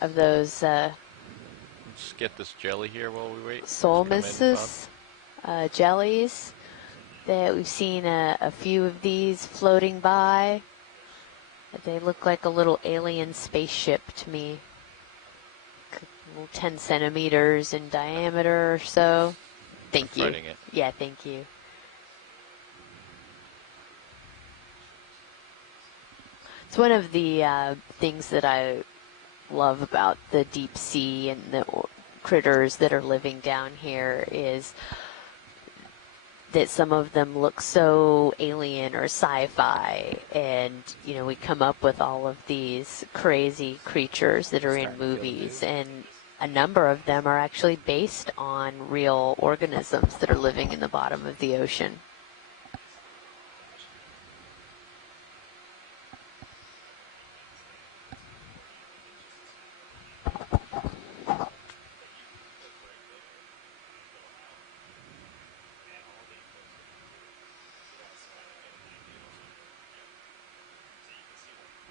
of those Let's get this jelly here while we wait. solmices, jellies. That we've seen a few of these floating by. They look like a little alien spaceship to me. 10 centimeters in diameter or so. Thank you. It. Yeah, thank you. It's one of the things that I love about the deep sea and the critters that are living down here is that some of them look so alien or sci-fi, and you know, we come up with all of these crazy creatures that are in movies, and a number of them are actually based on real organisms that are living in the bottom of the ocean.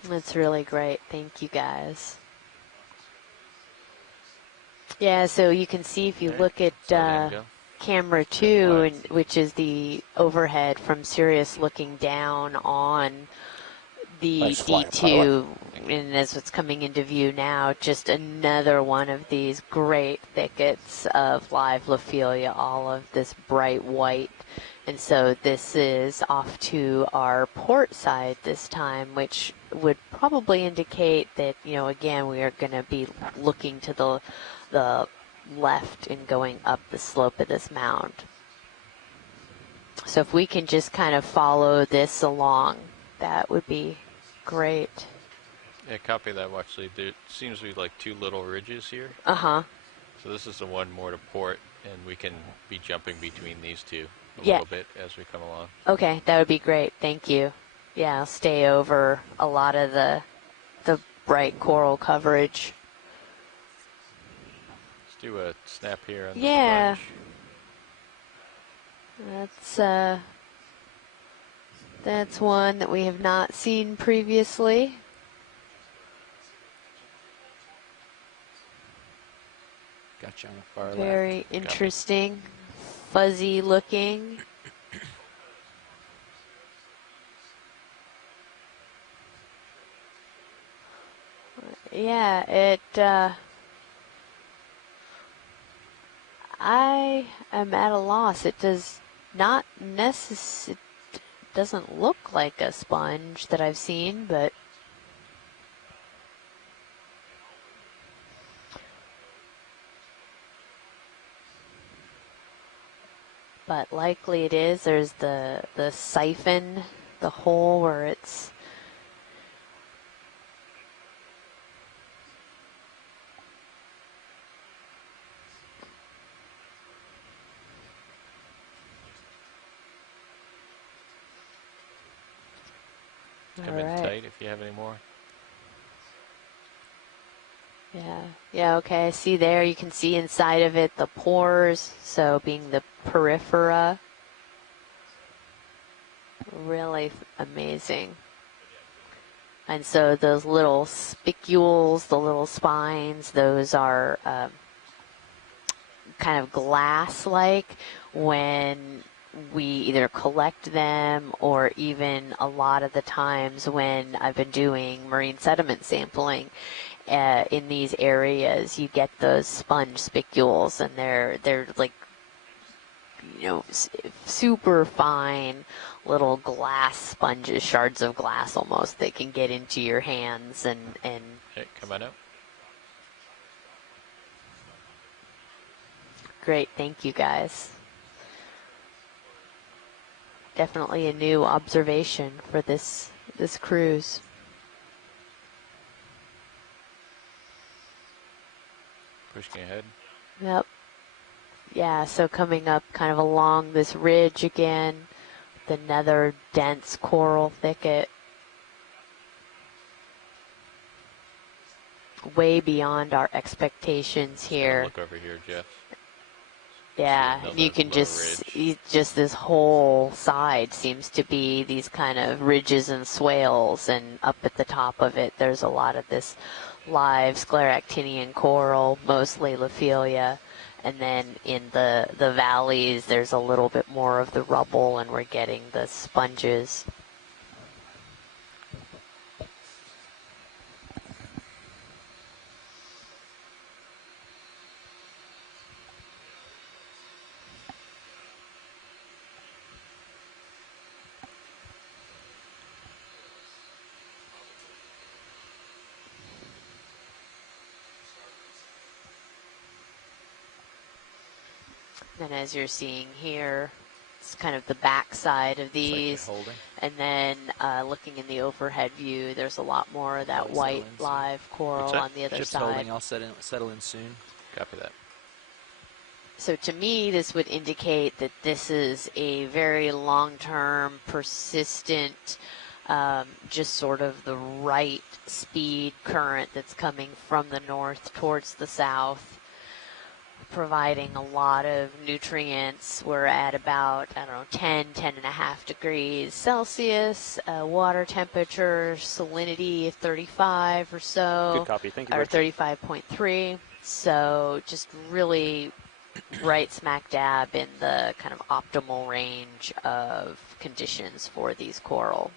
That's really great. Thank you, guys. Yeah, so you can see if you look at camera 2, which is the overhead from Sirius looking down on the D2, and as it's coming into view now, just another one of these great thickets of live Lophelia, all of this bright white. And so this is off to our port side this time, which would probably indicate that, you know, again, we are going to be looking to the left and going up the slope of this mound. So if we can just kind of follow this along, that would be great. Yeah, copy that. Actually, there seems to be like two little ridges here. Uh-huh. So this is the one more to port, and we can be jumping between these two a little bit as we come along. Okay, that would be great. Thank you. Yeah, I'll stay over a lot of the bright coral coverage. Let's do a snap here on the sponge. That's one that we have not seen previously. Gotcha on the far left. Very interesting, fuzzy looking. Yeah, I am at a loss. It does not doesn't look like a sponge that I've seen, but likely it is. There's the siphon, the hole where it's come in tight if you have any more. Yeah, okay, I see there. You can see inside of it the pores, so being the periphera. Really amazing. And so those little spicules, the little spines, those are kind of glass-like when we either collect them, or even a lot of the times when I've been doing marine sediment sampling in these areas, you get those sponge spicules, and they're like, you know, super fine little glass sponges, shards of glass almost, that can get into your hands and Hey, come on up. Great, thank you guys. Definitely a new observation for this cruise. Pushing ahead. Yep. Yeah, so coming up kind of along this ridge again, another dense coral thicket. Way beyond our expectations here. Look over here, Jeff. Yeah, So and you can just this whole side seems to be these kind of ridges and swales, and up at the top of it, there's a lot of this live scleractinian coral, mostly Lophelia, and then in the valleys, there's a little bit more of the rubble, and we're getting the sponges. And as you're seeing here, it's kind of the back side of these. Like and then looking in the overhead view, there's a lot more of that white live coral on the other Ship's side. Holding. I'll settle in soon. Copy that. So to me, this would indicate that this is a very long-term, persistent, just sort of the right speed current that's coming from the north towards the south, providing a lot of nutrients. We're at about, 10.5 degrees Celsius, water temperature, salinity 35 or so. Good copy, thank you. Or 35.3. So just really right smack dab in the kind of optimal range of conditions for these coral.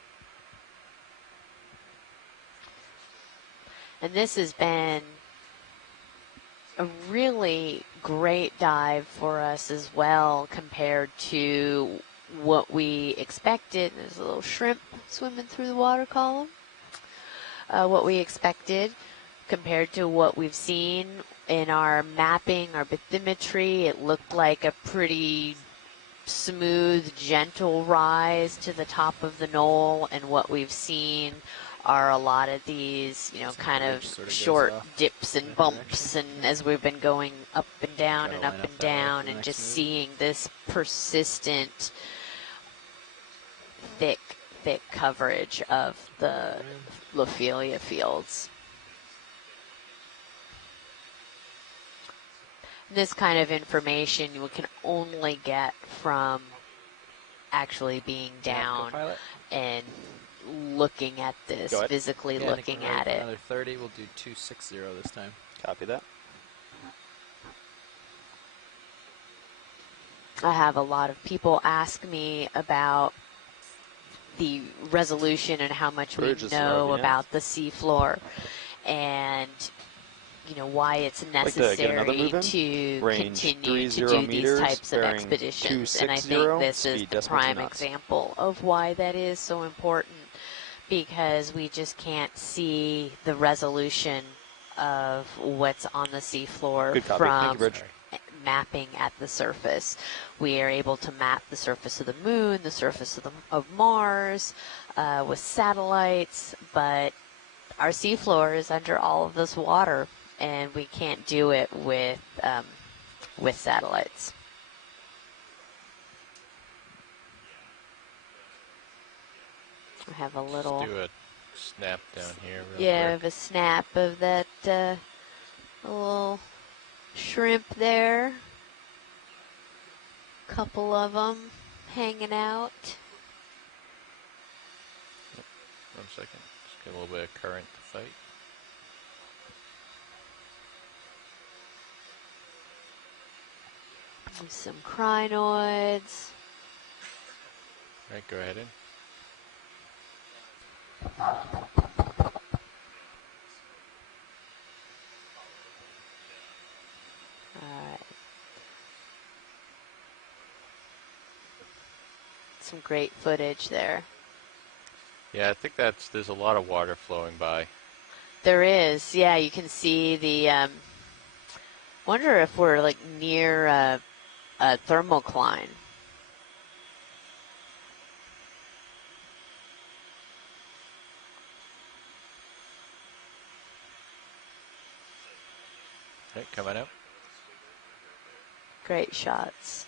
And this has been a really great dive for us as well compared to what we expected. There's a little shrimp swimming through the water column. What we expected compared to what we've seen in our mapping, our bathymetry. It looked like a pretty smooth, gentle rise to the top of the knoll, and what we've seen are a lot of these, kind of short dips and bumps, and as we've been going up and down and up and down, and just seeing this persistent, thick coverage of the Lophelia fields. This kind of information you can only get from actually being down and looking at this, physically looking at it. Another 30, we'll do 260 this time. Copy that. I have a lot of people ask me about the resolution and how much we know about the seafloor, and why it's necessary to continue to do these types of expeditions. And I think this is the prime example of why that is so important, because we just can't see the resolution of what's on the seafloor from mapping at the surface. We are able to map the surface of the moon, the surface of Mars, with satellites, but our seafloor is under all of this water, and we can't do it with satellites. I have a little. Let's do a snap down here. I have a snap of that little shrimp there. Couple of them hanging out. Yep. 1 second. Just get a little bit of current to fight. Some crinoids. All right, go ahead in. Alright. Some great footage there. Yeah, I think there's a lot of water flowing by. There is, yeah. You can see the. Wonder if we're like near a thermocline. Okay, coming up. Great shots.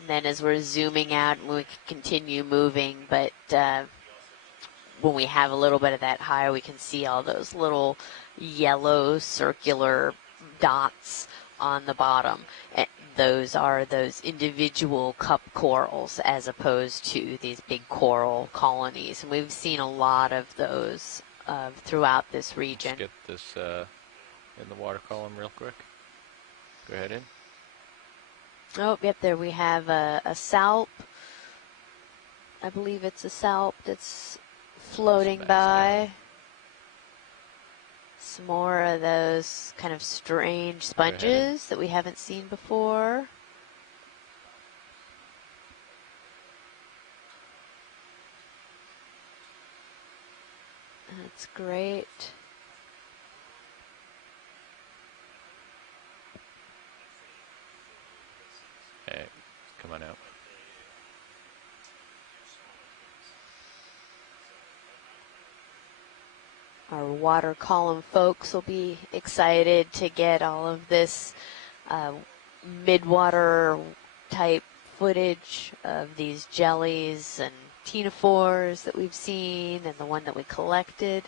And then as we're zooming out, we can continue moving, but when we have a little bit of that high, we can see all those little yellow circular dots on the bottom. Those are those individual cup corals as opposed to these big coral colonies. And we've seen a lot of those throughout this region. Let's get this in the water column real quick. Go ahead in. Oh, yep, there we have a salp. I believe it's a salp that's floating by. Some more of those kind of strange sponges that we haven't seen before. That's great. Hey, come on out. Our water column folks will be excited to get all of this mid-water type footage of these jellies and ctenophores that we've seen and the one that we collected.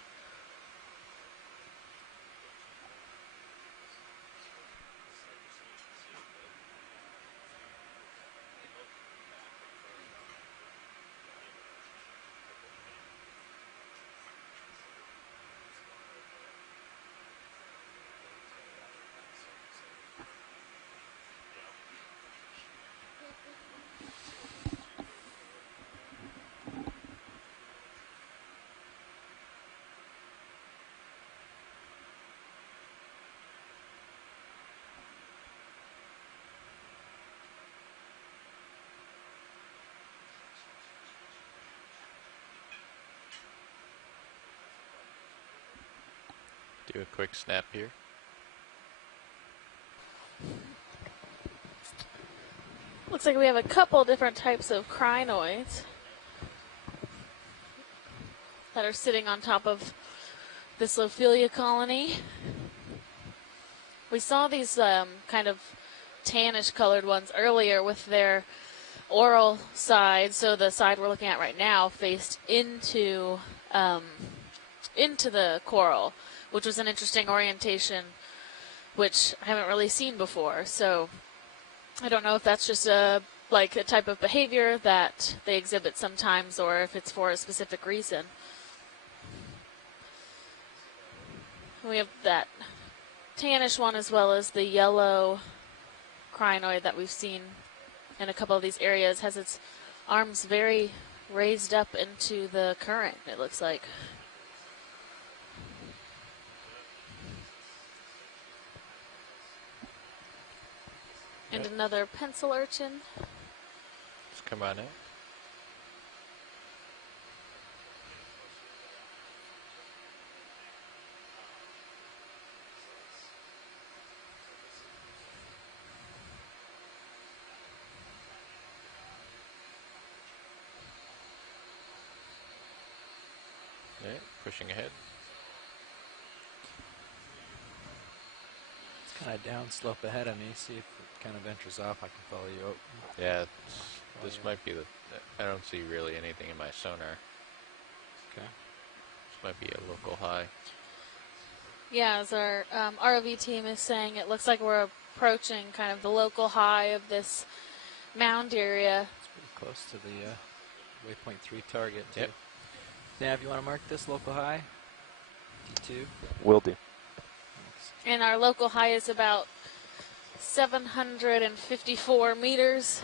Do a quick snap here. Looks like we have a couple different types of crinoids that are sitting on top of this Lophelia colony. We saw these kind of tannish colored ones earlier with their oral side, so the side we're looking at right now faced into the coral, which was an interesting orientation, which I haven't really seen before. So I don't know if that's just like a type of behavior that they exhibit sometimes, or if it's for a specific reason. We have that tannish one as well as the yellow crinoid that we've seen in a couple of these areas. Has its arms very raised up into the current, it looks like. And another pencil urchin. Just come on in. Okay, pushing ahead. It's kind of downslope ahead of me. See if it kind of ventures off. I can follow you up. Yeah, this might be the. I don't see really anything in my sonar. Okay. This might be a local high. Yeah, as our ROV team is saying, it looks like we're approaching kind of the local high of this mound area. It's pretty close to the waypoint 3 target, too. Yep. Nav, you want to mark this local high? D2? Will do. Thanks. And our local high is about 754 meters.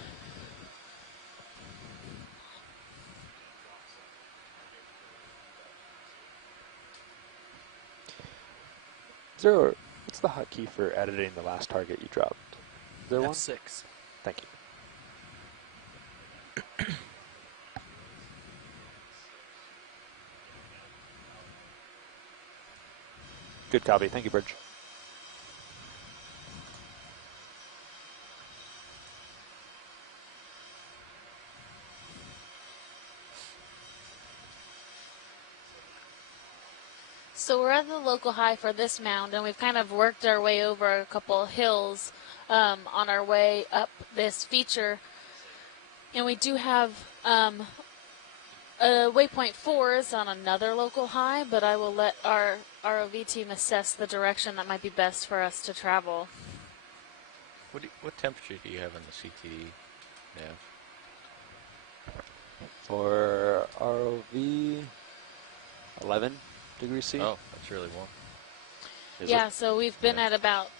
What's the hotkey for editing the last target you dropped? Is there one? F6. Thank you. Good copy. Thank you, Bridge. So we're at the local high for this mound, and we've kind of worked our way over a couple hills on our way up this feature. And we do have Waypoint 4 is on another local high, but I will let our ROV team assess the direction that might be best for us to travel. What temperature do you have in the CTD nav? For ROV, 11 degrees C. Oh, that's really warm. Yeah, so we've been at about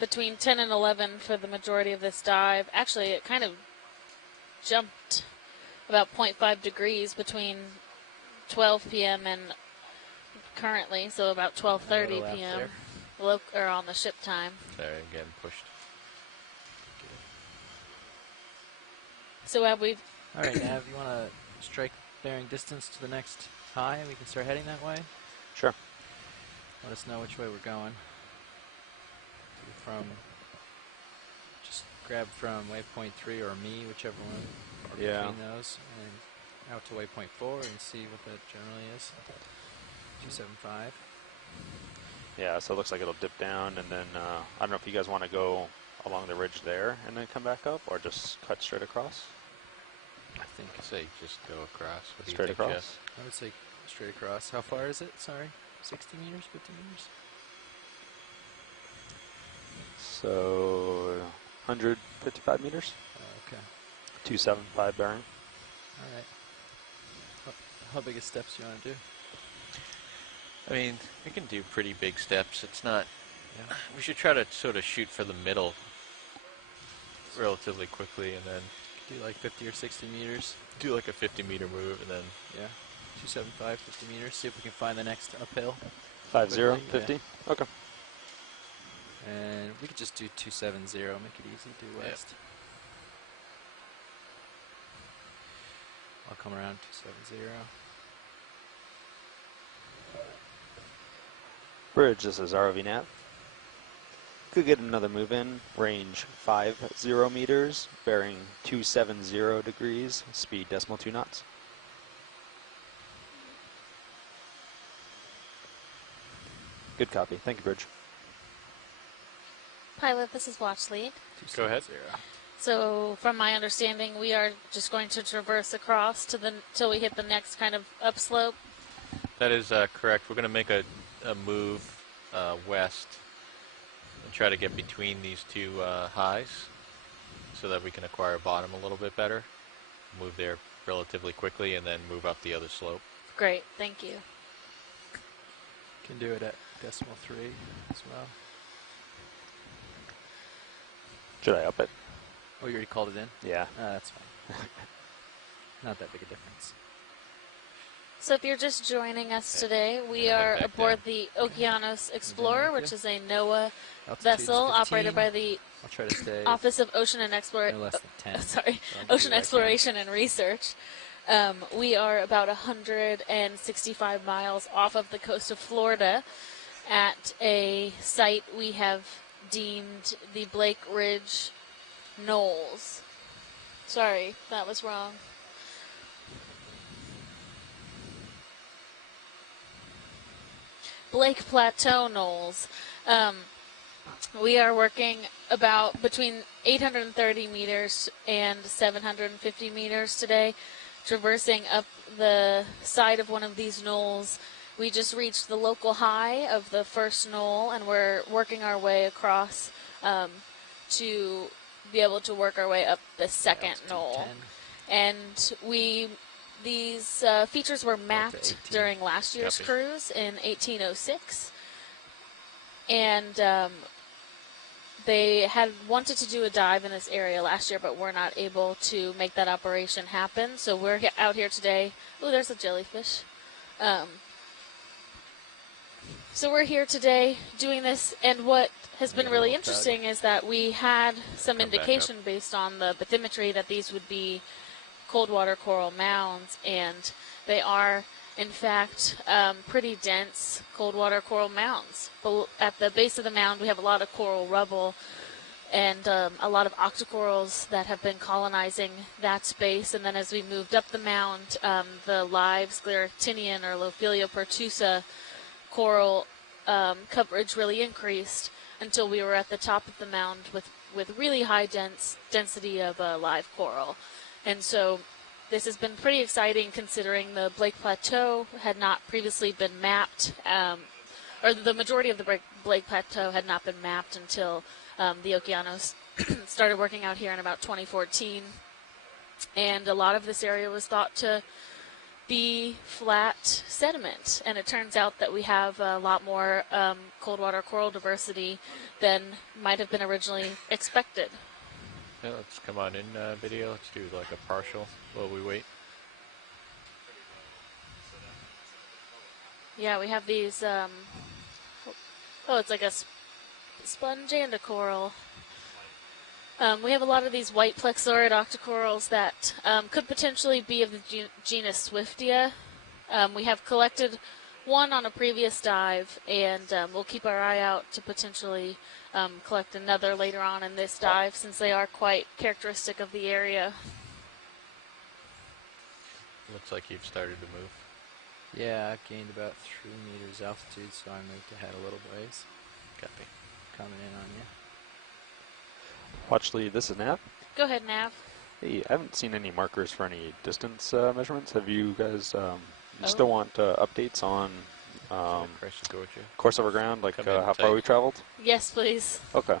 between 10 and 11 for the majority of this dive. Actually, it kind of jumped about 0.5 degrees between 12 p.m. and currently, so about 12:30 p.m. Or on the ship time. Sorry, I'm getting pushed. So have we? All right, Nav, you want to strike bearing distance to the next high, and we can start heading that way? Sure. Let us know which way we're going. Just grab from waypoint 3 or me, whichever one, or between those, and out to waypoint 4 and see what that generally is. 275. Yeah, so it looks like it'll dip down, and then I don't know if you guys want to go along the ridge there and then come back up, or just cut straight across. I think I say just go across. What do you Straight think, across? Jess? I would say straight across. How far is it? Sorry, 60 meters, 50 meters? So 155 meters, Okay. 275 bearing. All right. How big of steps do you want to do? I mean, we can do pretty big steps. It's not. Yeah. We should try to sort of shoot for the middle relatively quickly, and then Do like 50 or 60 meters. do like a 50-meter move, and then Yeah. 275, 50 meters. See if we can find the next uphill. 50, Quickly, 50. Okay. And we could just do 270, make it easy, due west. I'll come around 270. Bridge, this is ROV nav. Could get another move in, range 50 meters, bearing 270 degrees, speed .2 knots. Good copy. Thank you, Bridge. Pilot, this is Watch Lead. Go ahead. So, from my understanding, we are just going to traverse across till we hit the next kind of upslope. That is correct. We're going to make a move west and try to get between these two highs so that we can acquire bottom a little bit better. Move there relatively quickly and then move up the other slope. Great, thank you. Can do it at .3 as well. Should I up it? Oh, you already called it in? Yeah. That's fine. Not that big a difference. So if you're just joining us today, we are aboard the Okeanos Explorer, which is a NOAA vessel operated by the I'll try to stay Office of Ocean and no less than 10. Ocean Exploration and Research. We are about 165 miles off of the coast of Florida at a site we have deemed the Blake Ridge Knolls. Sorry, that was wrong. Blake Plateau Knolls. We are working about between 830 meters and 750 meters today, traversing up the side of one of these knolls. We just reached the local high of the first knoll, and we're working our way across to be able to work our way up the second knoll. And these features were mapped during last year's cruise in 1806. And they had wanted to do a dive in this area last year, but were not able to make that operation happen. So we're out here today. Oh, there's a jellyfish. So we're here today doing this, and what has been really interesting is that we had some indication based on the bathymetry that these would be cold water coral mounds, and they are in fact pretty dense cold water coral mounds. At the base of the mound we have a lot of coral rubble and a lot of octocorals that have been colonizing that space, and then as we moved up the mound, the live scleractinian or Lophelia pertusa coral coverage really increased until we were at the top of the mound with really high density of live coral. And so this has been pretty exciting considering the Blake Plateau had not previously been mapped, or the majority of the Blake Plateau had not been mapped until the Okeanos started working out here in about 2014. And a lot of this area was thought to be flat sediment, and it turns out that we have a lot more cold water coral diversity than might have been originally expected. Yeah, let's come on in video. Let's do like a partial while we wait. Yeah, we have these, it's like a sponge and a coral. We have a lot of these white plexaurid octocorals that could potentially be of the genus Swiftia. We have collected one on a previous dive, and we'll keep our eye out to potentially collect another later on in this dive, since they are quite characteristic of the area. Looks like you've started to move. Yeah, I've gained about 3 meters altitude, so I moved ahead a little ways. Copy. Coming in on you. Watchley, this is Nav. Go ahead, Nav. Hey, I haven't seen any markers for any distance measurements. Have you guys, you still want updates on course over ground, like how far we traveled? Yes, please. Okay.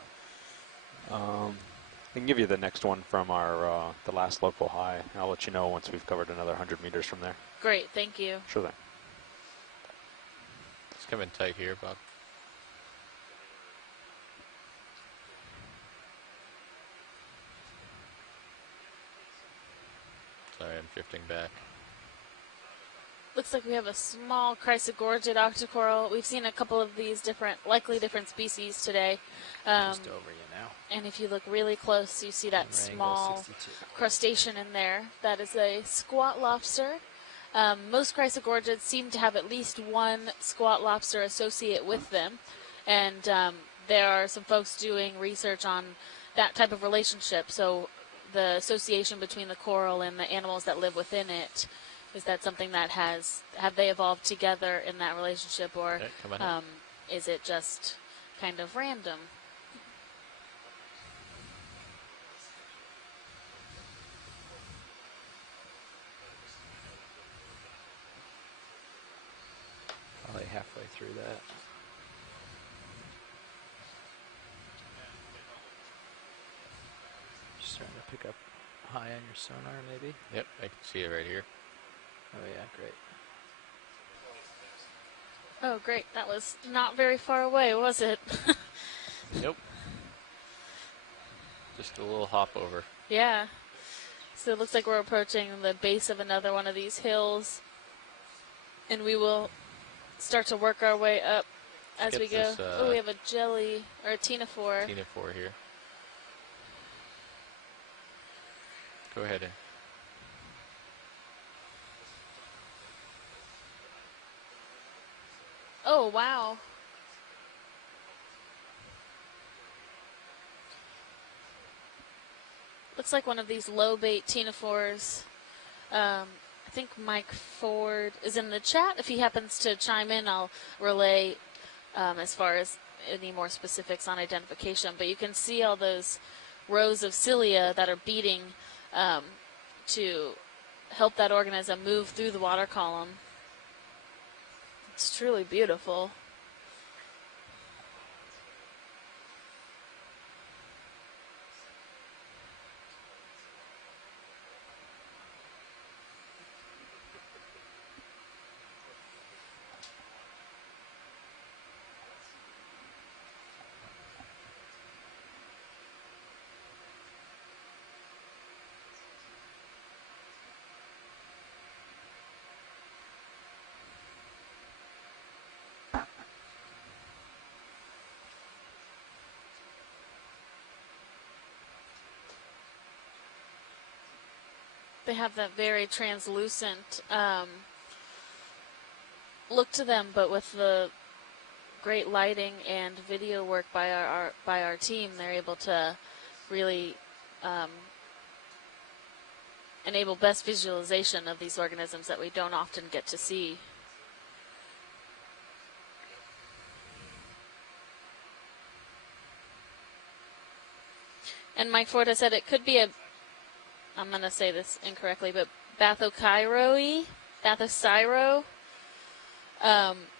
I can give you the next one from our the last local high. I'll let you know once we've covered another 100 meters from there. Great, thank you. Sure thing. Let's come in tight here, Bob. Sorry, I'm drifting back. Looks like we have a small chrysogorgid octocoral. We've seen a couple of these likely different species today. Just over you now. And if you look really close, you see that small crustacean in there. That is a squat lobster. Most chrysogorgids seem to have at least one squat lobster associate with them. And there are some folks doing research on that type of relationship. So the association between the coral and the animals that live within it, is that something that have they evolved together in that relationship, or is it just kind of random? Probably halfway through that. Starting to pick up high on your sonar, maybe? Yep, I can see it right here. Oh yeah, great. Oh great, that was not very far away, was it? Nope. Just a little hop over. Yeah. So it looks like we're approaching the base of another one of these hills, and we will start to work our way up as we go. We have a jelly, or a ctenophore. Ctenophore here. Go ahead. Oh, wow. Looks like one of these low bait ctenophores. I think Mike Ford is in the chat. If he happens to chime in, I'll relay as far as any more specifics on identification. But you can see all those rows of cilia that are beating to help that organism move through the water column. It's truly beautiful. They have that very translucent look to them, but with the great lighting and video work by our team, they're able to really enable best visualization of these organisms that we don't often get to see. And Mike Ford has said it could be I'm going to say this incorrectly, but Bathocyro,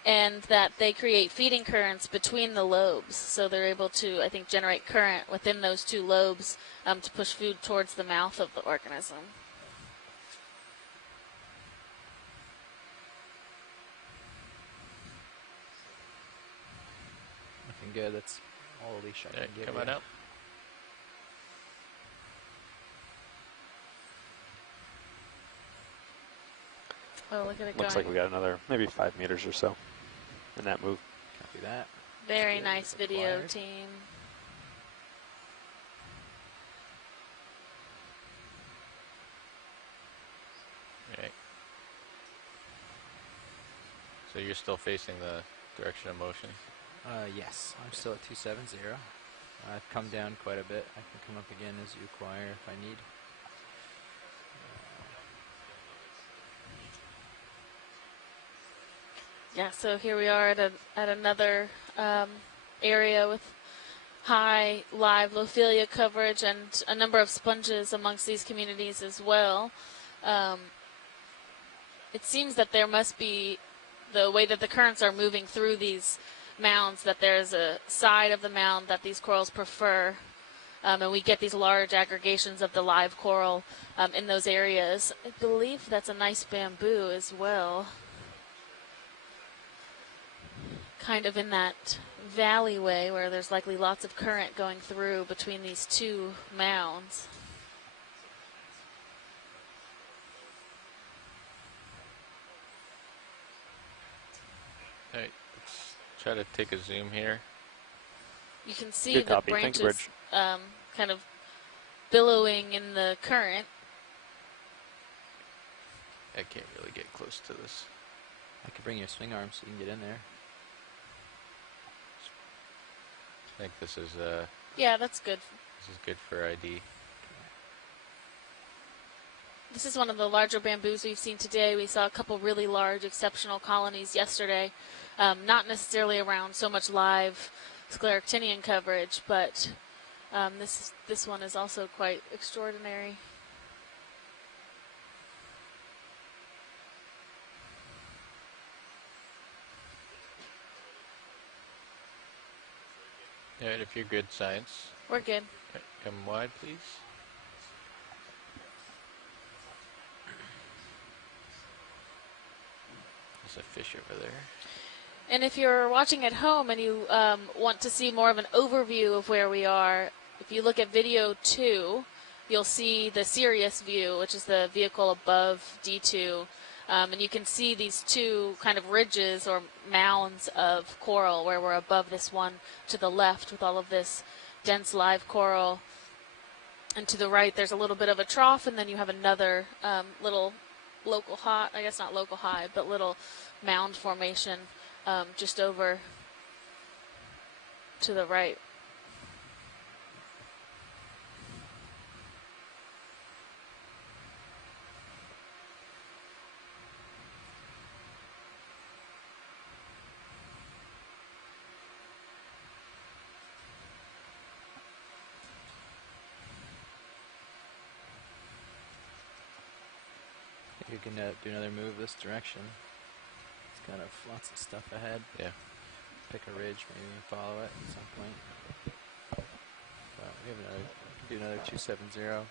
and that they create feeding currents between the lobes. So they're able to, I think, generate current within those two lobes to push food towards the mouth of the organism. Looking good. That's all the leash I can give coming you. up. Oh, look at it Looks going. like we got another maybe 5 meters or so in that move. Copy that. Very nice video, Acquired. team. Right. So you're still facing the direction of motion? Yes, I'm still at 270. I've come down quite a bit. I can come up again as you acquire if I need. Yeah, so here we are at another area with high live Lophelia coverage and a number of sponges amongst these communities as well. It seems that there must be, the way that the currents are moving through these mounds, that there's a side of the mound that these corals prefer, and we get these large aggregations of the live coral in those areas. I believe that's a nice bamboo as well, kind of in that valleyway where there's likely lots of current going through between these two mounds. All right, let's try to take a zoom here. You can see Good the copy. Thank you, branches Bridge. kind of billowing in the current. I can't really get close to this. I could bring you a swing arm so you can get in there. I think this is Yeah, that's good. this is good for ID. This is one of the larger bamboos we've seen today. We saw a couple really large, exceptional colonies yesterday. Not necessarily around so much live scleractinian coverage, but this one is also quite extraordinary. All right, if you're good, science. We're good. Okay, come wide, please. There's a fish over there. And if you're watching at home and you want to see more of an overview of where we are, if you look at video 2, you'll see the Sirius view, which is the vehicle above D2. And you can see these two kind of ridges or mounds of coral where we're above this one to the left with all of this dense live coral. And to the right, there's a little bit of a trough, and then you have another little local high, I guess not local high, but little mound formation just over to the right. You can do another move this direction. It's kind of lots of stuff ahead. Yeah. Pick a ridge, maybe follow it at some point. We have another. Do another 270,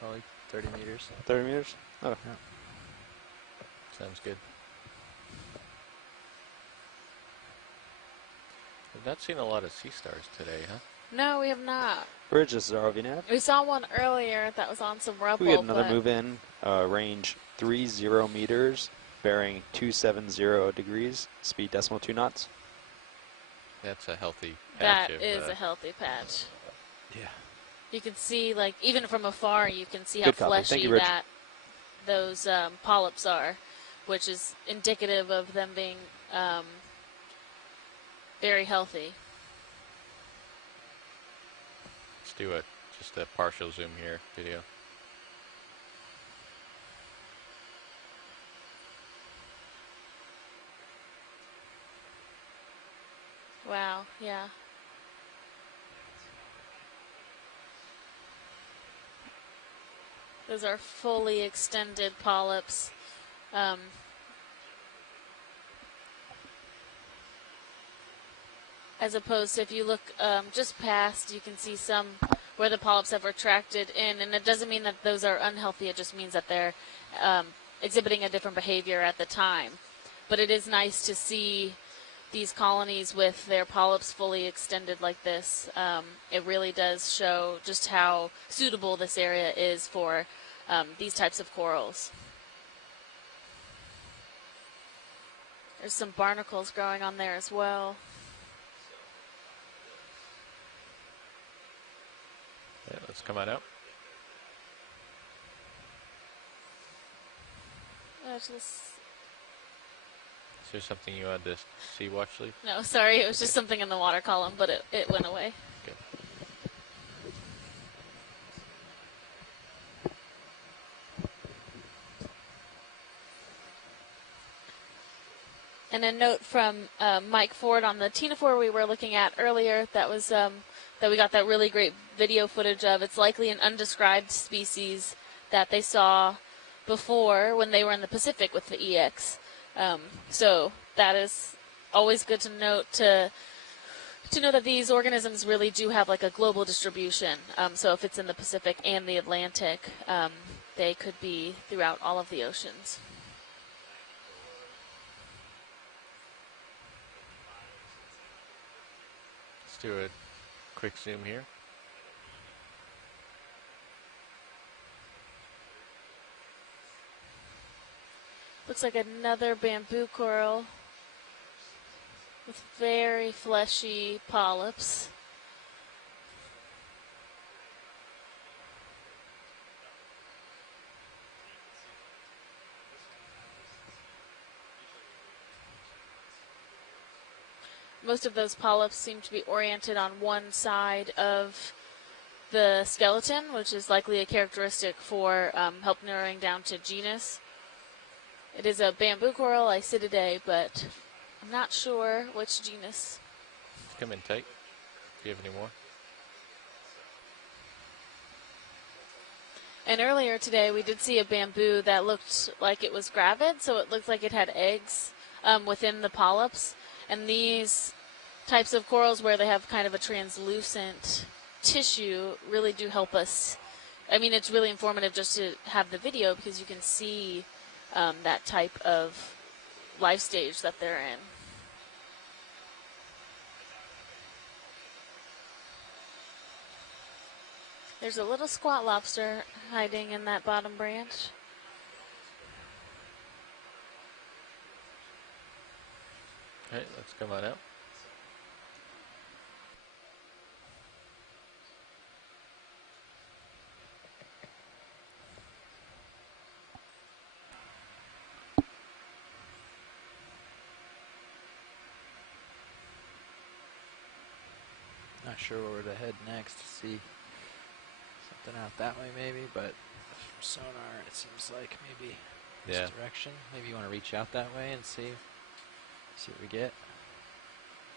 probably 30 meters. 30 meters? Oh. Yeah. Sounds good. We've not seen a lot of sea stars today, huh? No, we have not. Bridge, this is ROV nav. We saw one earlier that was on some rubble. We get another move in, range 30 meters, bearing 270 degrees, speed decimal 2 knots. That's a healthy patch. That is a healthy patch. Yeah. You can see, like, even from afar, you can see how Good copy. Thank fleshy you, Rich. that those polyps are, which is indicative of them being very healthy. Let's do just a partial zoom here video. Wow, yeah. Those are fully extended polyps. As opposed to if you look just past, you can see some where the polyps have retracted in, and it doesn't mean that those are unhealthy, it just means that they're exhibiting a different behavior at the time. But it is nice to see these colonies with their polyps fully extended like this. It really does show just how suitable this area is for these types of corals. There's some barnacles growing on there as well. Yeah, let's come on out. Is there something you had to see, Watchley? No, sorry, it was just something in the water column, but it went away. Okay. And a note from Mike Ford on the ctenophore we were looking at earlier, that was that we got that really great video footage of. It's likely an undescribed species that they saw before when they were in the Pacific with the EX. So that is always good to note to know that these organisms really do have like a global distribution. So if it's in the Pacific and the Atlantic, they could be throughout all of the oceans. Let's do a quick zoom here. Looks like another bamboo coral with very fleshy polyps. Most of those polyps seem to be oriented on one side of the skeleton, which is likely a characteristic for help narrowing down to genus. It is a bamboo coral, Isididae, but I'm not sure which genus. Come in tight. Do you have any more? And earlier today we did see a bamboo that looked like it was gravid, so it looked like it had eggs within the polyps. And these types of corals where they have kind of a translucent tissue really do help us. I mean, it's really informative just to have the video because you can see that type of life stage that they're in. There's a little squat lobster hiding in that bottom branch. All right, let's come on out. Not sure where to head next to see something out that way maybe, but from sonar it seems like maybe this direction. Maybe you want to reach out that way and see what we get.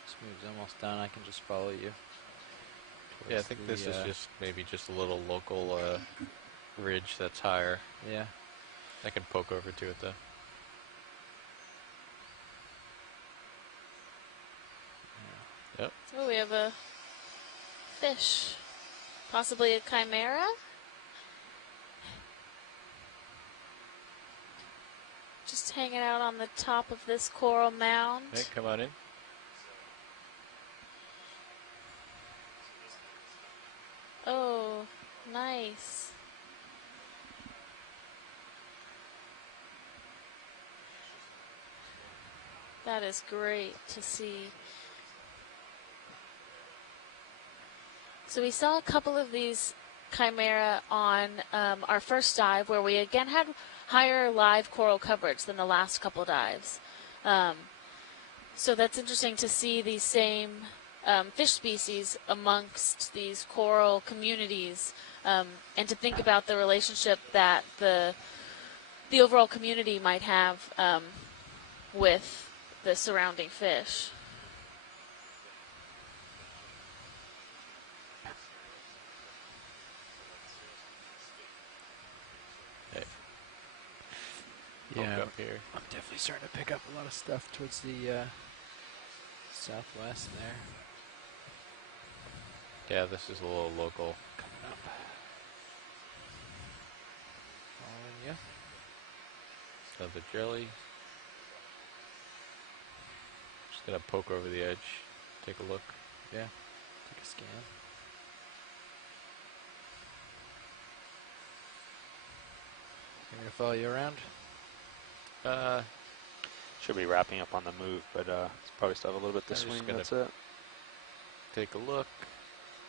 This move's almost done. I can just follow you. Yeah, I think this is just maybe just a little local ridge that's higher. Yeah. I can poke over to it though. Yeah. Yep. So we have a fish, possibly a chimera. Just hanging out on the top of this coral mound. Hey, come on in. Oh, nice. That is great to see. So we saw a couple of these chimera on our first dive where we again had higher live coral coverage than the last couple dives. So that's interesting to see these same fish species amongst these coral communities, and to think about the relationship that the overall community might have with the surrounding fish. definitely starting to pick up a lot of stuff towards the southwest there. Yeah, this is a little local. Coming up. Following you. Another jelly. Just gonna poke over the edge, take a look. Yeah, take a scan. You want me to follow you around? Should be wrapping up on the move, but probably still have a little bit to swing. That's it. Take a look.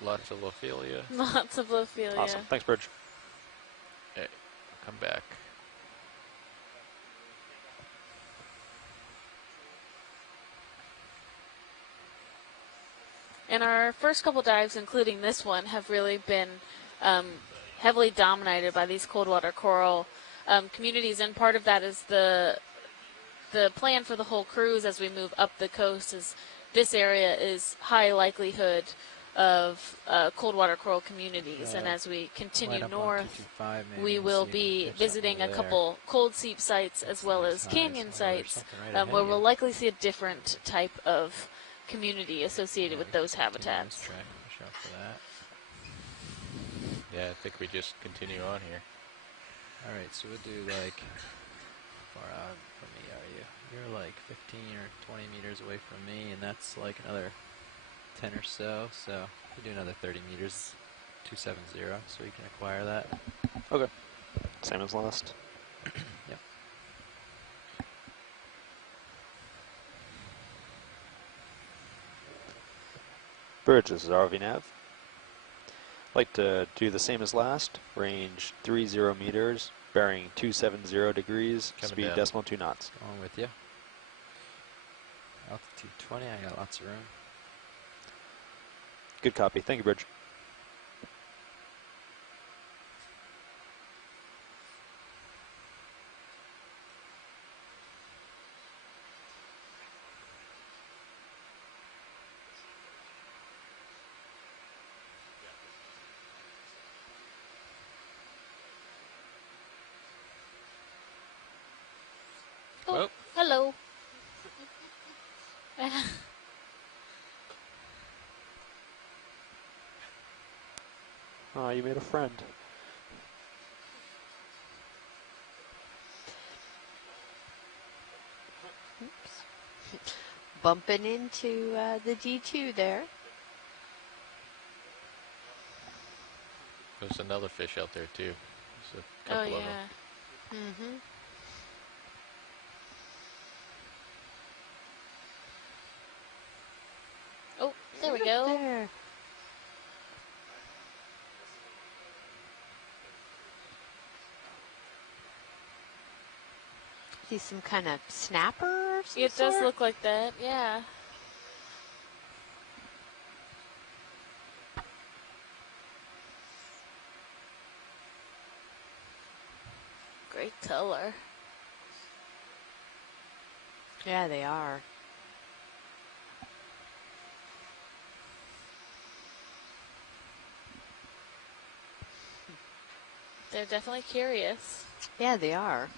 Lots of Lophelia. Lots of Lophelia. Awesome. Thanks, Bridge. Hey, I'll come back. And our first couple dives, including this one, have really been heavily dominated by these cold water coral communities, and part of that is the plan for the whole cruise as we move up the coast is this area is high likelihood of cold water coral communities, and as we continue north, we will be visiting a couple cold seep sites as well as canyon sites where we'll likely see a different type of community associated with those habitats. Yeah, I think we just continue on here. All right, so we'll do like, how far out from me are you? You're like 15 or 20 meters away from me, and that's like another 10 or so. So we do another 30 meters, 270, so we can acquire that. Okay. Same as last. Yep. Bridge, this is ROV Nav. Like to do the same as last. Range 30 meters, bearing 270 degrees, speed down. decimal 2 knots. Going with you. Altitude 20, I got lots of room. Good copy. Thank you, Bridge. Oh, hello. Oh, you made a friend. Oops. Bumping into the D2 there. There's another fish out there too. There's a couple of them. Mm-hmm. Oh, there we go. There. See some kind of snapper or something? It does look like that, yeah. Great color. Yeah, they are. They're definitely curious. Yeah, they are.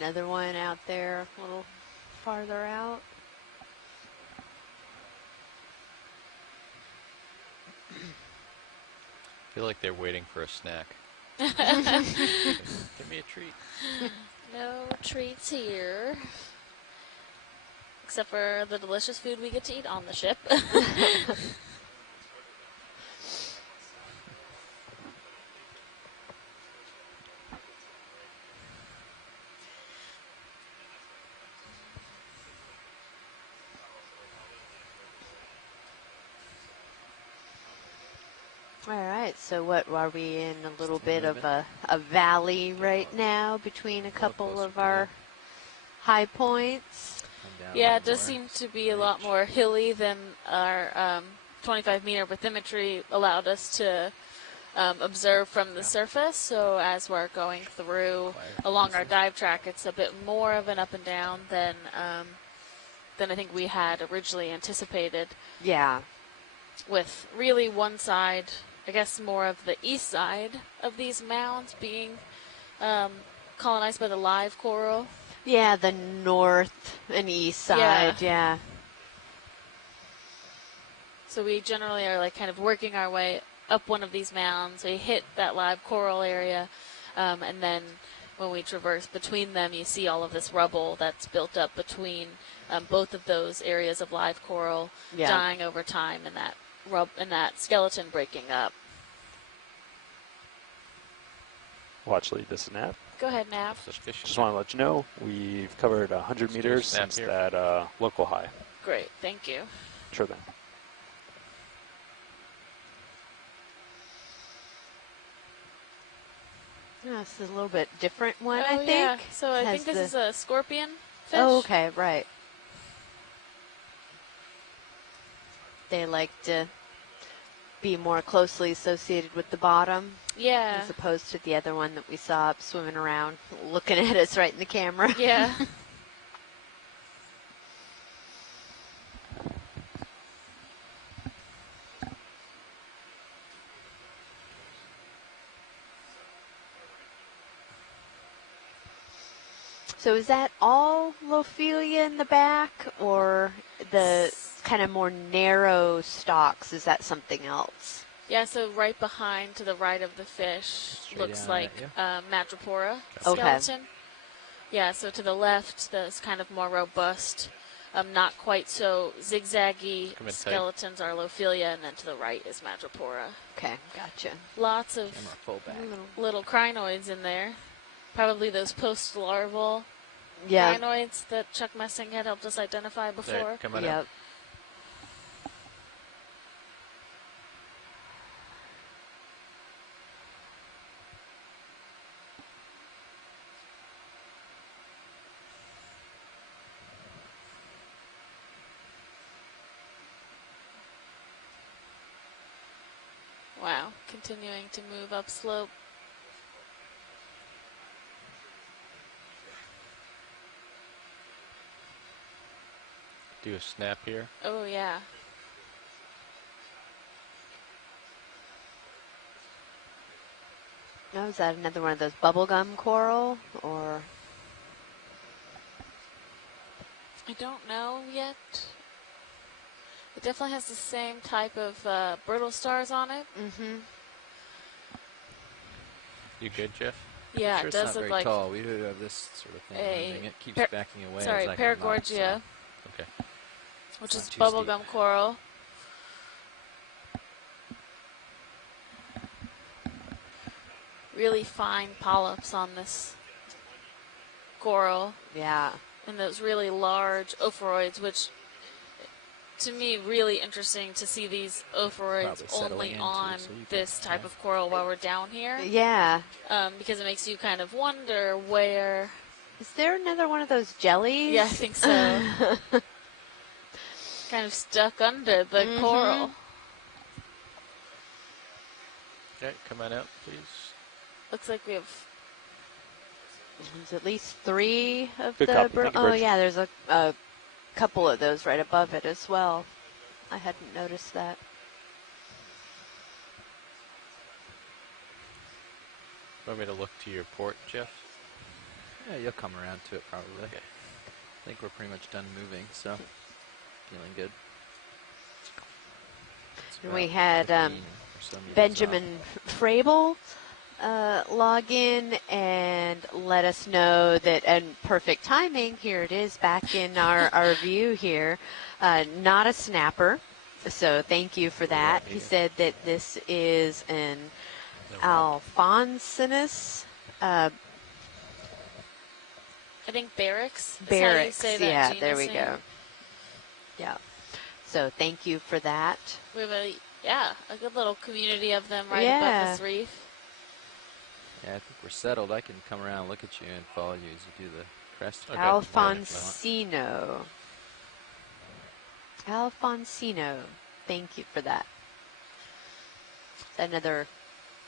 Another one out there, a little farther out. I feel like they're waiting for a snack. Give me a treat. No treats here. Except for the delicious food we get to eat on the ship. All right, so what are we in a little bit of a valley right now between a couple of our high points? Yeah, it does seem to be a lot more hilly than our 25-meter bathymetry allowed us to observe from the surface. So as we're going through along our dive track, it's a bit more of an up and down than than I think we had originally anticipated. Yeah. With really one side, I guess more of the east side of these mounds being colonized by the live coral. Yeah, the north and east side, yeah. So we generally are like kind of working our way up one of these mounds. We hit that live coral area, and then when we traverse between them, you see all of this rubble that's built up between both of those areas of live coral dying over time, and that skeleton breaking up. Watch lead, this is Nav. Go ahead, Nav. Just want to let you know, we've covered 100 meters since that local high. Great, thank you. Sure thing. Yeah, this is a little bit different one, I think. Yeah. So I think this is a scorpion fish. Oh, okay, right. They like to be more closely associated with the bottom. Yeah. As opposed to the other one that we saw up swimming around, looking at us right in the camera. Yeah. So is that all Lophelia in the back, or the kind of more narrow stalks? Is that something else? Yeah, so right behind to the right of the fish looks like Madrepora skeleton. Okay. Yeah, so to the left, this kind of more robust, not quite so zigzaggy skeletons are Lophelia, and then to the right is Madrepora. Okay, gotcha. Lots of little crinoids in there. Probably those post-larval crinoids that Chuck Messing had helped us identify before. Yep. Wow, continuing to move upslope. Do a snap here. Oh, yeah. Oh, is that another one of those bubblegum coral, or? I don't know yet. It definitely has the same type of brittle stars on it. Mm-hmm. You good, Jeff? Yeah, sure it does look look like tall. We do have this sort of thing. It keeps backing away. Sorry, like Paragorgia. Okay. Which is bubblegum coral. Really fine polyps on this coral. Yeah. And those really large ophoroids, which to me really interesting to see these ophoroids only on this type of coral while we're down here. Yeah. Because it makes you kind of wonder where. Is there another one of those jellies? Yeah, I think so. Kind of stuck under the coral. Okay, come on out, please. Looks like we have. There's at least 3 of Good copy. Oh, yeah, there's a couple of those right above it as well. I hadn't noticed that. Want me to look to your port, Jeff? Yeah, you'll come around to it probably. Okay. I think we're pretty much done moving, so feeling good. We had Benjamin Frabel log in and let us know that, and perfect timing, here it is back in our view here, not a snapper, so thank you for that. He said that this is an Alphonsinus. I think barracks. Barracks, yeah, genus there we name. go. Yeah, so thank you for that. We have a good little community of them right above this reef. Yeah, I think we're settled. I can come around and look at you and follow you as you do the crest. Okay. Alphonsino. Alphonsino. Thank you for that. Is that another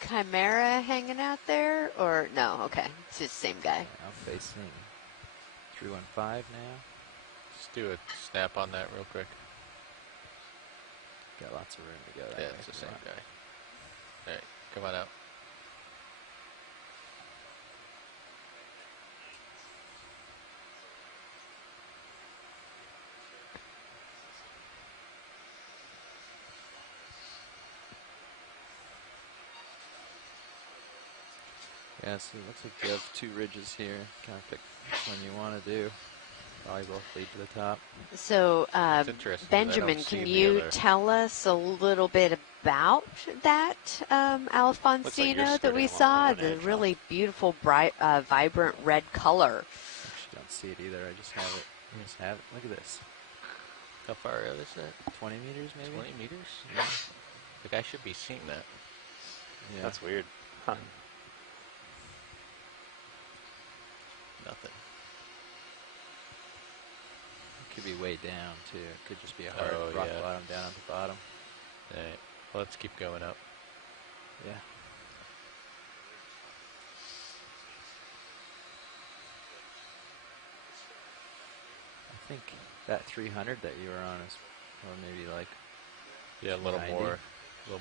chimera hanging out there? Or no, okay. It's just the same guy. I'm facing 315 now. Let's do a snap on that real quick. Got lots of room to go. Yeah, it's the same guy. All right, come on out. Yeah, so it looks like you have 2 ridges here. Kind of pick which one you want to do. Probably both lead to the top. So, Benjamin, can you tell us a little bit about that Alfonsino that we saw? The really beautiful, bright, vibrant red color. Actually, don't see it either. I just have it. I just have it. Look at this. How far out is that? 20 meters, maybe? 20 meters? Yeah. Like, I should be seeing that. Yeah. That's weird. Huh. Nothing. Could be way down too. It could just be a hard rock bottom down at the bottom. All right. Well, let's keep going up. Yeah. I think that 300 that you were on is, or maybe like. Yeah, a little 90.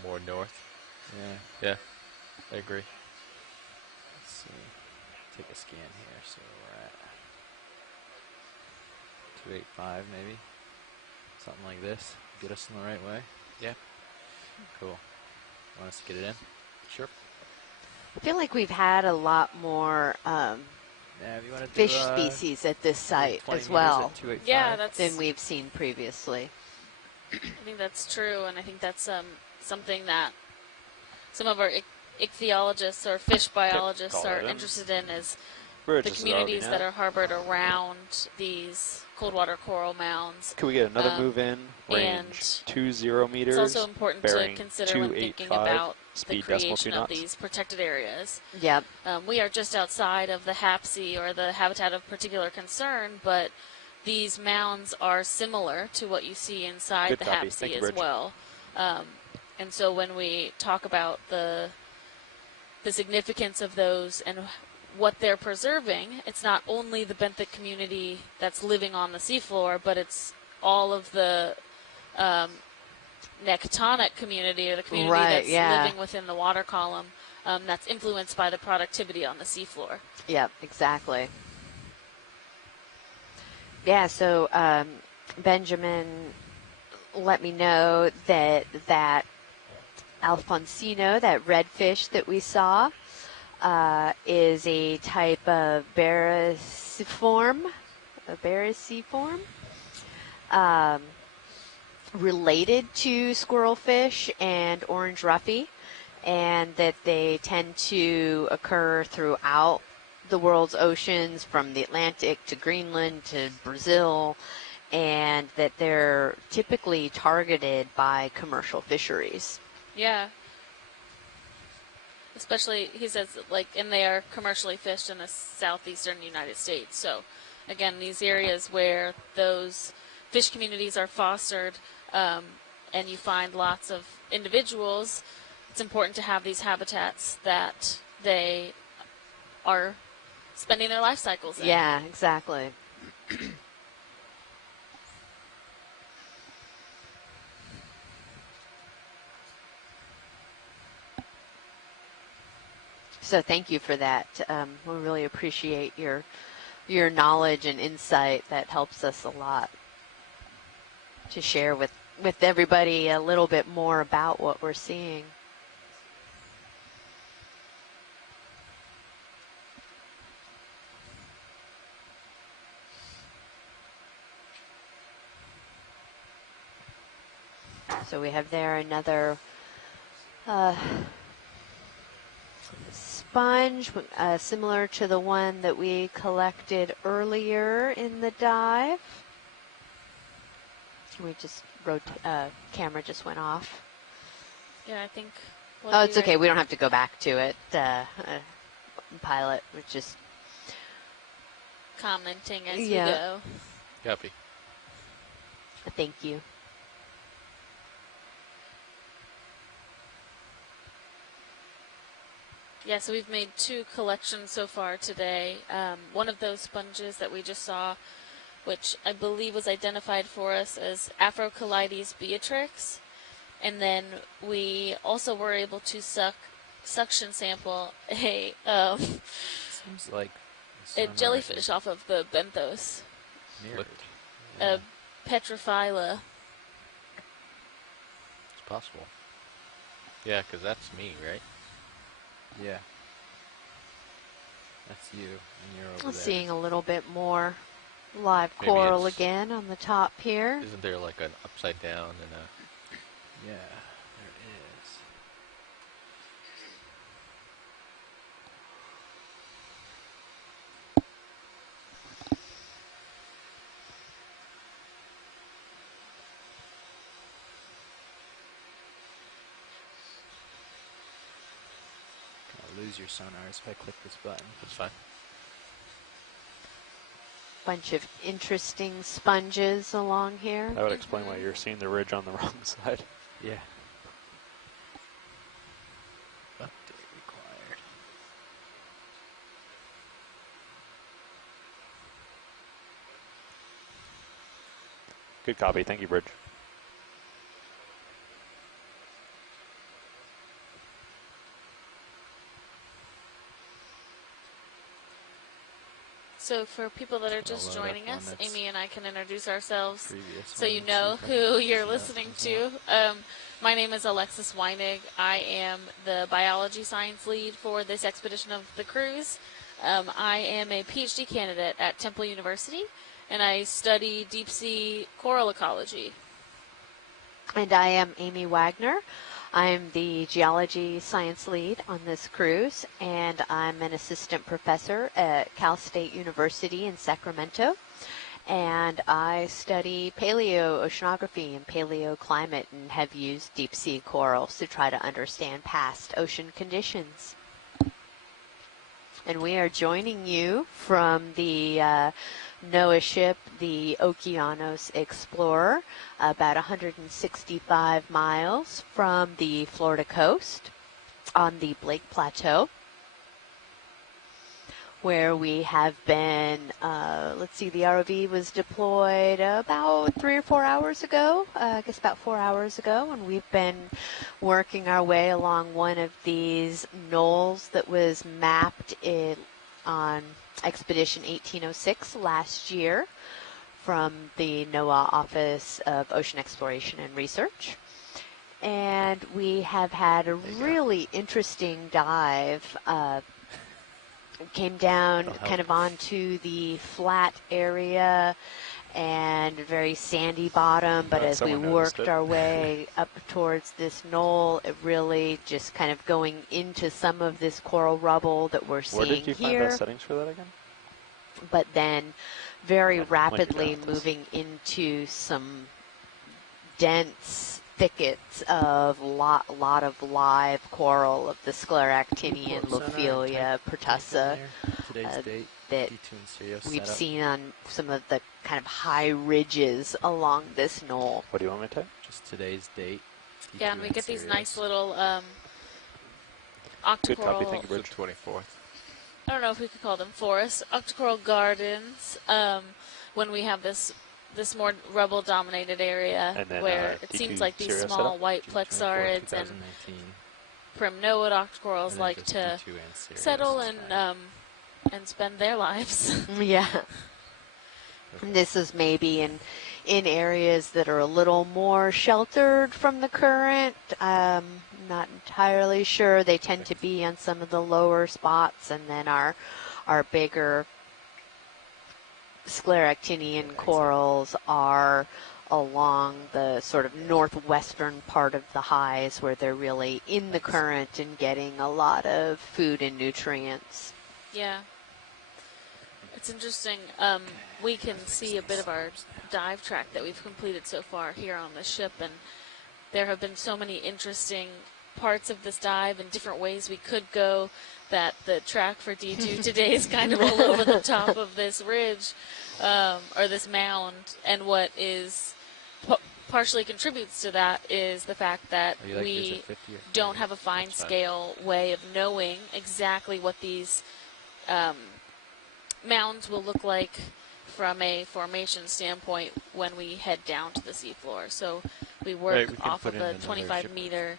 more north. Yeah. Yeah, I agree. Let's see. Take a scan here. So we're at 285 maybe, something like this. Get us in the right way. Yeah. Cool. Want us to get it in? Sure. I feel like we've had a lot more fish species at this site as well. Yeah, that's than we've seen previously. I think that's true, and I think that's something that some of our ichthyologists or fish biologists are interested in is the communities that are harbored around these cold water coral mounds. Could we get another move in? Range 20 meters. It's also important to consider when thinking about the creation of these protected areas. Yep. We are just outside of the HAPC, or the habitat of particular concern, but these mounds are similar to what you see inside the HAPC as well. And so when we talk about the significance of those and what they're preserving, it's not only the benthic community that's living on the seafloor, but it's all of the nectonic community, or the community that's living within the water column, that's influenced by the productivity on the seafloor. Yep, exactly. Yeah, so Benjamin let me know that Alfonsino, that redfish that we saw, is a type of bariciform, related to squirrelfish and orange roughy, and that they tend to occur throughout the world's oceans, from the Atlantic to Greenland to Brazil, and that they're typically targeted by commercial fisheries. Yeah. Especially, he says, and they are commercially fished in the southeastern United States. So, again, these areas where those fish communities are fostered, and you find lots of individuals, it's important to have these habitats that they are spending their life cycles in. Yeah, exactly. So thank you for that. We really appreciate your knowledge and insight. That helps us a lot to share with everybody a little bit more about what we're seeing. So we have there another sponge, similar to the one that we collected earlier in the dive. We just camera just went off. Yeah, I think. Oh, it's okay. We don't have to go back to it. Pilot was just commenting as you go. Copy. Thank you. Yeah, so we've made 2 collections so far today. One of those sponges that we just saw which I believe was identified for us as Afrocolides beatrix. And then we also were able to suction sample a seems like a jellyfish off of the benthos. A Petrophylla. It's possible. Yeah, because that's me, right? Yeah. That's you, and you're over there. Seeing a little bit more live coral again on the top here. Isn't there like an upside down and a... Yeah, there is. I'll lose your sonars if I click this button. That's fine. Bunch of interesting sponges along here. That would explain why you're seeing the ridge on the wrong side. Yeah. Update required. Good copy. Thank you, Bridge. So for people that are just joining us, Amy and I can introduce ourselves so you know who you're listening to. My name is Alexis Weinig. I am the biology science lead for this expedition of the cruise. I am a PhD candidate at Temple University, and I study deep sea coral ecology. And I am Amy Wagner. I'm the geology science lead on this cruise, and I'm an assistant professor at Cal State University in Sacramento. And I study paleoceanography and paleoclimate and have used deep sea corals to try to understand past ocean conditions. And we are joining you from the NOAA ship, the Okeanos Explorer, about 165 miles from the Florida coast on the Blake Plateau, where we have been, let's see, the ROV was deployed about 3 or 4 hours ago, I guess about 4 hours ago, and we've been working our way along one of these knolls that was mapped on Expedition 1806 last year from the NOAA Office of Ocean Exploration and Research. And we have had a really interesting dive. Came down kind of onto the flat area and very sandy bottom, but as we worked our way up towards this knoll, it really just kind of going into some of this coral rubble that we're seeing here. Where did you find the settings for that again? But then very rapidly moving into some dense thickets of lot of live coral of the Scleractinian, Lophelia, Pertussa, that we've seen on some of the kind of high ridges along this knoll. What do you want me to type? Just today's date. Yeah, and we get these nice little octocoral. Good copy, thank you, Bridge. 24th. I don't know if we could call them forests, octocoral gardens, when we have this more rubble-dominated area then, where it seems like these small white plexarids and primnoid octocorals like to settle and spend their lives. Yeah. And this is maybe in areas that are a little more sheltered from the current. Not entirely sure. They tend to be on some of the lower spots, and then our bigger Scleractinian corals are along the sort of northwestern part of the highs where they're really in the current and getting a lot of food and nutrients. Yeah. It's interesting. We can see a bit of our dive track that we've completed so far here on the ship, and there have been so many interesting parts of this dive and different ways we could go that the track for D2 today is kind of all over the top of this ridge or this mound, and what is partially contributes to that is the fact that we don't have a fine scale way of knowing exactly what these mounds will look like from a formation standpoint when we head down to the seafloor. So we work off of a 25-meter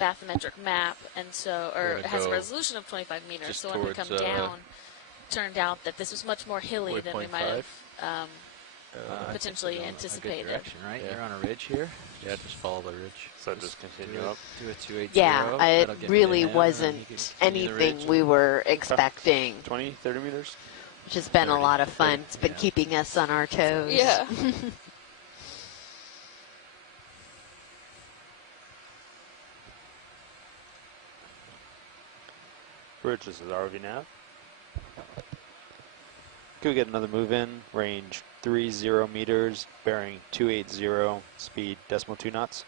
bathymetric map, and so, or it has a resolution of 25 meters. So when we come down, turned out that this was much more hilly than we might have potentially anticipated. A good direction, right? Yeah. You're on a ridge here. Yeah, just follow the ridge. So just continue up. Do a 280. Yeah, it really wasn't anything we were expecting. 20, 30 meters? Which has been 30, a lot of fun. 30, it's been keeping us on our toes. Yeah. Bridge, this is ROV nav. Can we get another move in? Range 30 meters, bearing 280, speed .2 knots.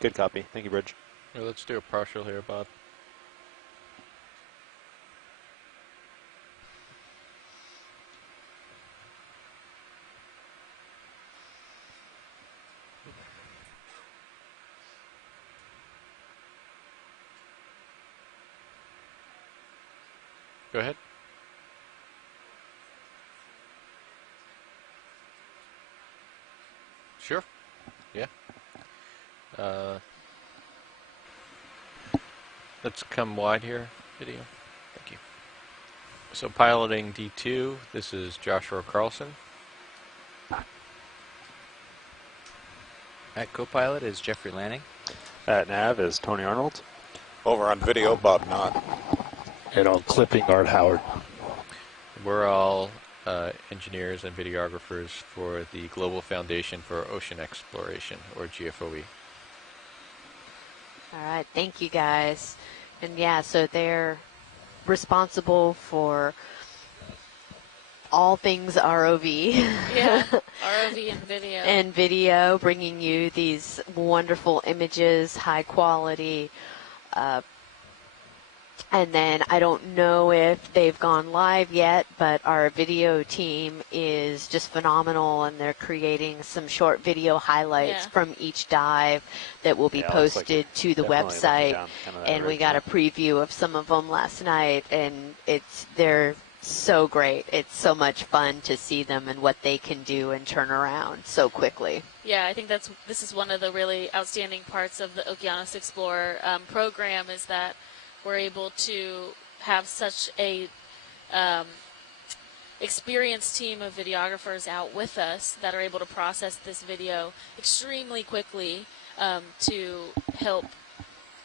Good copy. Thank you, Bridge. Yeah, let's do a partial here, Bob. Go ahead. Sure. Yeah. Let's come wide here, video. Thank you. So piloting D2, this is Joshua Carlson. At co-pilot is Jeffrey Lanning. At nav is Tony Arnold. Over on video, Bob Knott. And on clipping, Art Howard. We're all engineers and videographers for the Global Foundation for Ocean Exploration, or GFOE. All right, thank you guys. And yeah, so they're responsible for all things ROV. Yeah, ROV and video. And video, bringing you these wonderful images, high quality. And then I don't know if they've gone live yet, but our video team is just phenomenal, and they're creating some short video highlights from each dive that will be posted to the website. And we got a preview of some of them last night, and they're so great. It's so much fun to see them and what they can do and turn around so quickly. Yeah, I think this is one of the really outstanding parts of the Okeanos Explorer program, is that we're able to have such a experienced team of videographers out with us that are able to process this video extremely quickly to help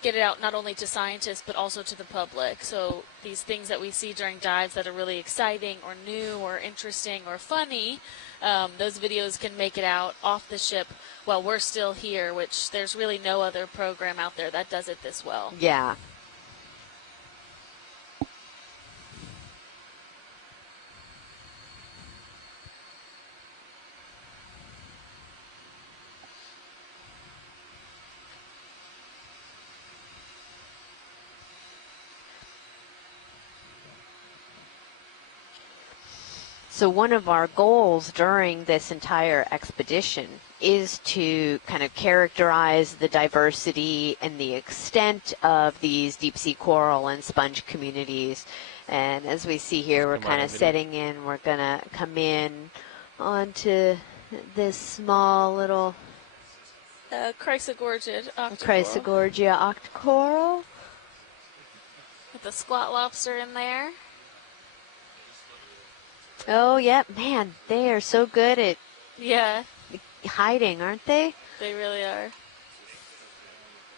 get it out not only to scientists but also to the public. So these things that we see during dives that are really exciting or new or interesting or funny, those videos can make it out off the ship while we're still here, which there's really no other program out there that does it this well. Yeah. So one of our goals during this entire expedition is to kind of characterize the diversity and the extent of these deep sea coral and sponge communities. And as we see here, we're kind of setting in. We're going to come in onto this small little Chrysogorgia octocoral. With the squat lobster in there. Oh, yeah, man, they are so good at hiding, aren't they? They really are.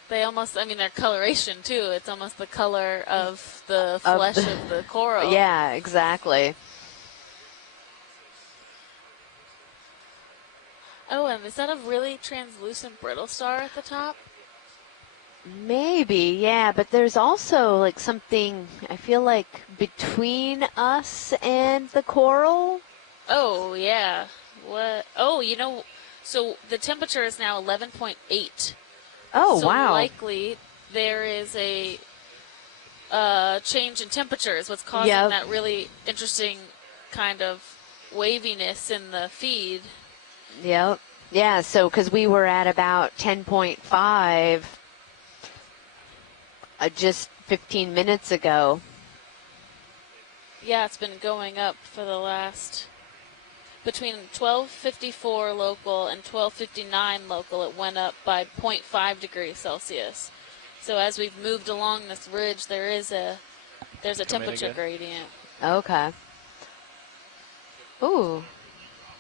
They almost, I mean, their coloration, too. It's almost the color of the flesh of the coral. Yeah, exactly. Oh, and is that a really translucent brittle star at the top? Maybe, yeah, but there's also like something, I feel like, between us and the coral. Oh, yeah. What? Oh, you know, so the temperature is now 11.8. Oh, so wow. So likely there is a change in temperature is what's causing that really interesting kind of waviness in the feed. Yep. Yeah, so because we were at about 10.5 just 15 minutes ago. Yeah, it's been going up for the last, between 12:54 local and 12:59 local, it went up by 0.5 degrees Celsius. So as we've moved along this ridge, there's a temperature gradient. Okay. Ooh,